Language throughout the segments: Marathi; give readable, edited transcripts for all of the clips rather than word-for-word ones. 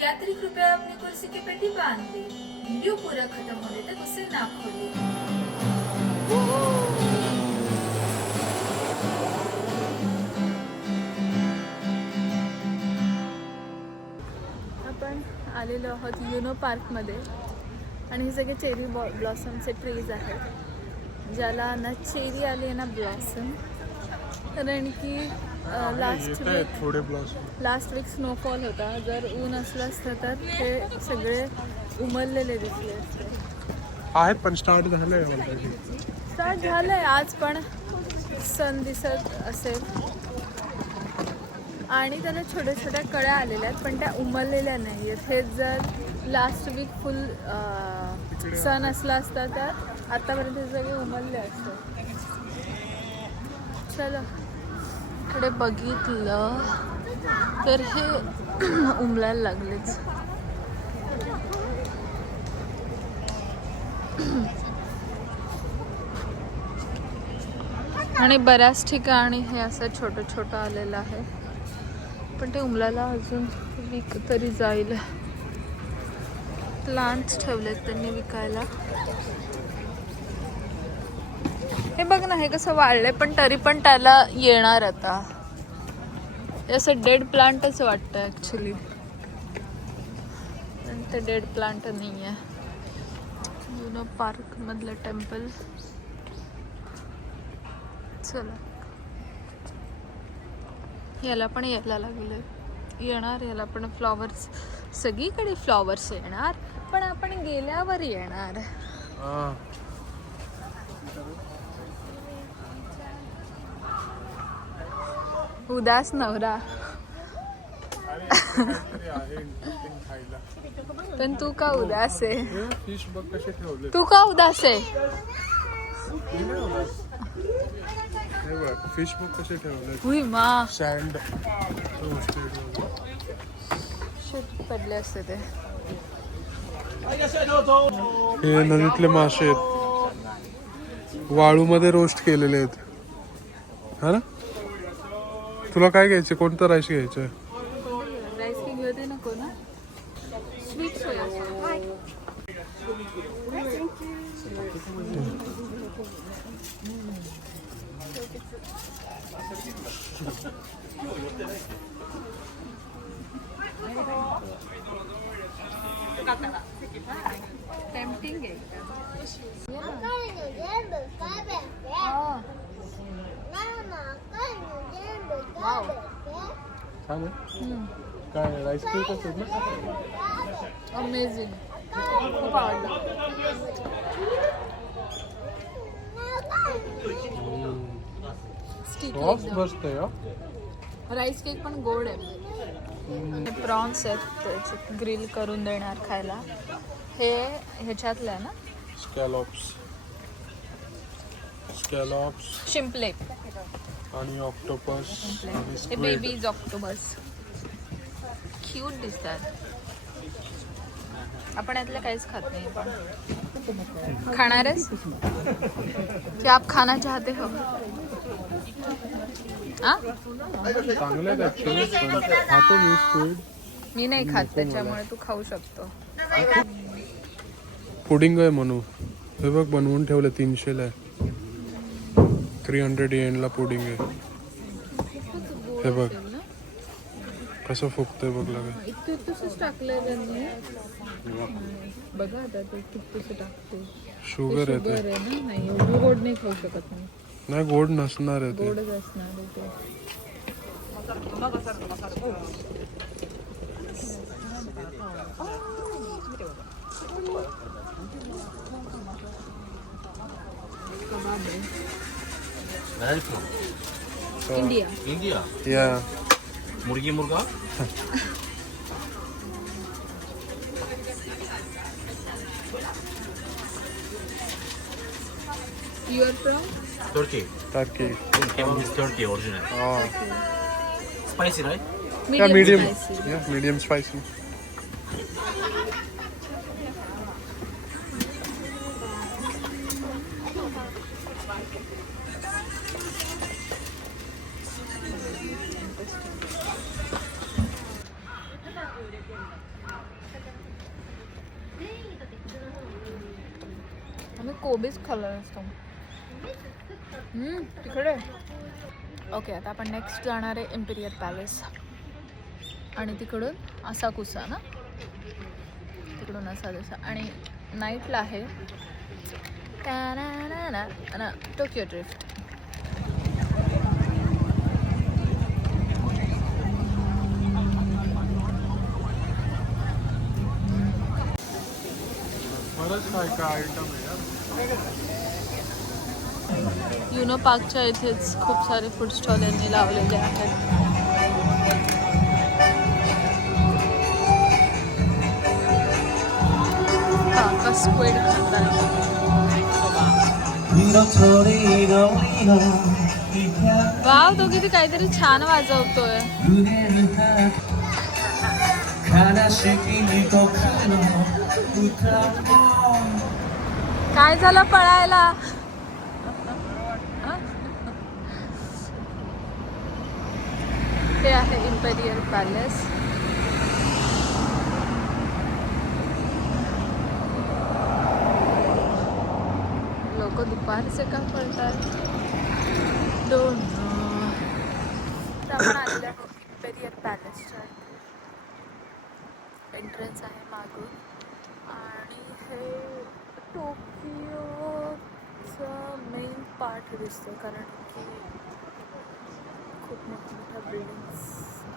यात्री कृपया अपनी कुर्सी की पेटी बांध ले। वीडियो पूरा खत्म होने तक उसे ना खोले। आपण आलेलो आहोत युनो पार्कमध्ये आणि हे सगळे चेरी ब्लॉसमचे ट्रीज आहेत, ज्याला ना चेरी आली आहे ना ब्लॉसम, कारण की लास्ट वीक स्नोफॉल होता. जर ऊन असलं असतं तर ते सगळे उमललेले दिसले असते. आहेत पण स्टार्ट झालंय आज, पण सन दिसत असेल आणि त्याला छोट्या छोट्या कळ्या आलेल्या आहेत, पण त्या उमललेल्या नाही आहेत. हे जर लास्ट वीक फुल सन असला असता तर आतापर्यंत सगळे उमलले असते. चला इकडे बघितलं तर हे उमलायला लागलेच. आणि बऱ्याच ठिकाणी हे असं छोटं छोटं आलेलं आहे, पण ते उमलायला अजून वीक तरी जाईल. प्लांट्स ठेवलेत त्यांनी विकायला. हे बघ ना, हे कसं वाळलंय, पण तरी पण त्याला येणार आता. हे असं डेड प्लांटच वाटतं ॲक्च्युली, पण ते डेड प्लांट नाही आहे. युनो पार्क मधलं टेम्पल. चला, याला पण यायला लागलं, येणार याला पण फ्लॉवर्स. सगळीकडे फ्लॉवर्स येणार, पण आपण गेल्यावर येणार. उदास नवरा. पण तू का उदास आहे? तू का उदास आहे? फिश बघ कसे ठेवले. हुई मा सँड पडले असते ते. हे नदीतले मासे आहेत, वाळूमध्ये रोस्ट केलेले आहेत. हा ना, तुला काय घ्यायचे? कोणतं राईस घ्यायचं? राईस किंग होते नको ना, स्वीट सोया. टेम्पटिंग आहे. छान आहे. काय राईस केक असेल ना? अमेझिंग, खूप आवडलं. सॉस मस्त आहे. राईस केक पण गोड आहे. प्रॉन्स आहेत, त्याचे ग्रिल करून देणार खायला. हे ह्याच्यातलं आहे ना, स्कॅलॉप्स शिंपले आणि ऑक्टोपस आणि हे स्क्विड. बेबीज ऑक्टोबस क्यूट दिसतात. आपण यातलं काहीच खात नाही, पण खाणार आहेस की आप खाना चाहते हो? चांगले आहेत ऍक्च्युली, खातो मी स्क्विड. मी नाही खात, त्याच्यामुळे तू खाऊ शकतो. पुडिंग आहे म्हणू. हे बघ बनवून ठेवलं, 300ला आहे. 300 येनला पुडिंग आहे. हे बघ कसं फुगतंय बघ. लागेल इतकंच टाकलंय त्यांनी. बघा आता ते कितकंसं टाकते. शुगर आहे ते. ना, नाही एवढं गोड नाही खाऊ शकत मी. नाही, गोड नसणार आहे ते. गोडच असणार आहे ते. इंडिया या मुर्गी मुर्गा. You are from? Turkey. Turkey. Kebab is Turkey original. Spicy, right? Yeah, medium. Spicy. Yeah, medium spicy. कोबीच खाल्ला नसतो. तिकडे. ओके, आता आपण नेक्स्ट जाणार आहे इम्पिरियल पॅलेस. आणि तिकडून असाकुसा ना, तिकडून असाकुसा. आणि नाईटला आहे टोकियो ड्रिफ्ट. बरंच काय काय आयटम आहे यार. युनो पार्कच्या इथेच खूप सारे फूड स्टॉल यांनी लावलेले आहेत. काका स्क्वेड खातात. वाव, तो किती काहीतरी छान वाजवतोय. काय झालं पळायला? हे आहे इम्पेरियल पॅलेस. लोक दुपारचे का पळतात? Don't know. आपण आलेलो आहोत इम्पेरियल पॅलेसच्या. एंट्रन्स आहे मागून. आणि हे टोकियोचं मेन पार्ट दिसतो, कारण की खूप मोठ्या बिल्डिंग्स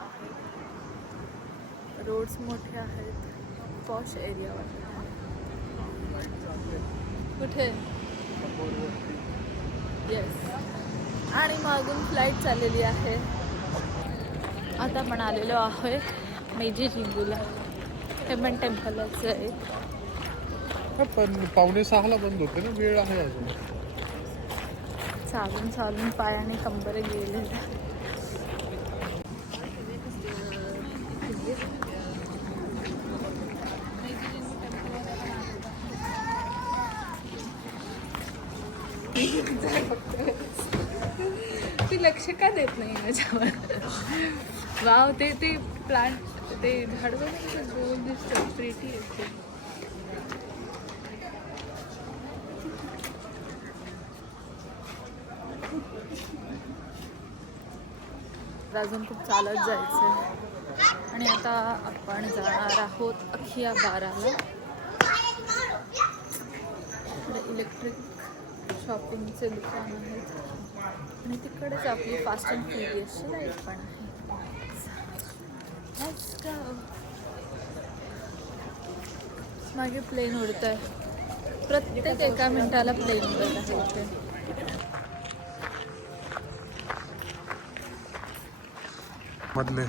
आहेत, रोड्स मोठे आहेत, पॉश एरिया वगैरे आहे. कुठे? येस. आणि मागून फ्लाईट चाललेली आहे. आता आपण आलेलो आहे मेजी जिंबूला. हे पण टेम्पलच आहे. पण 5:45 बंद होते ना, वेळ आहे अजून. चालून चालून पायाने कंबर गेले. ती लक्ष का देत नाही माझ्यावर? वाव, ते प्लांट, ते झाड बघून गोल दिसतं, प्रिटी असते. अजून खूप चालत जायचं. आणि आता आपण जाणार आहोत अखिया बाराला. इलेक्ट्रिक शॉपिंगचे दुकान आहेत. आणि तिकडेच आपली फास्ट अँड फ्युरियसची लाईट पण आहे. Let's go. मागे प्लेन उडत आहे. प्रत्येक एका मिनिटाला प्लेन उडत आहे इथे. मधले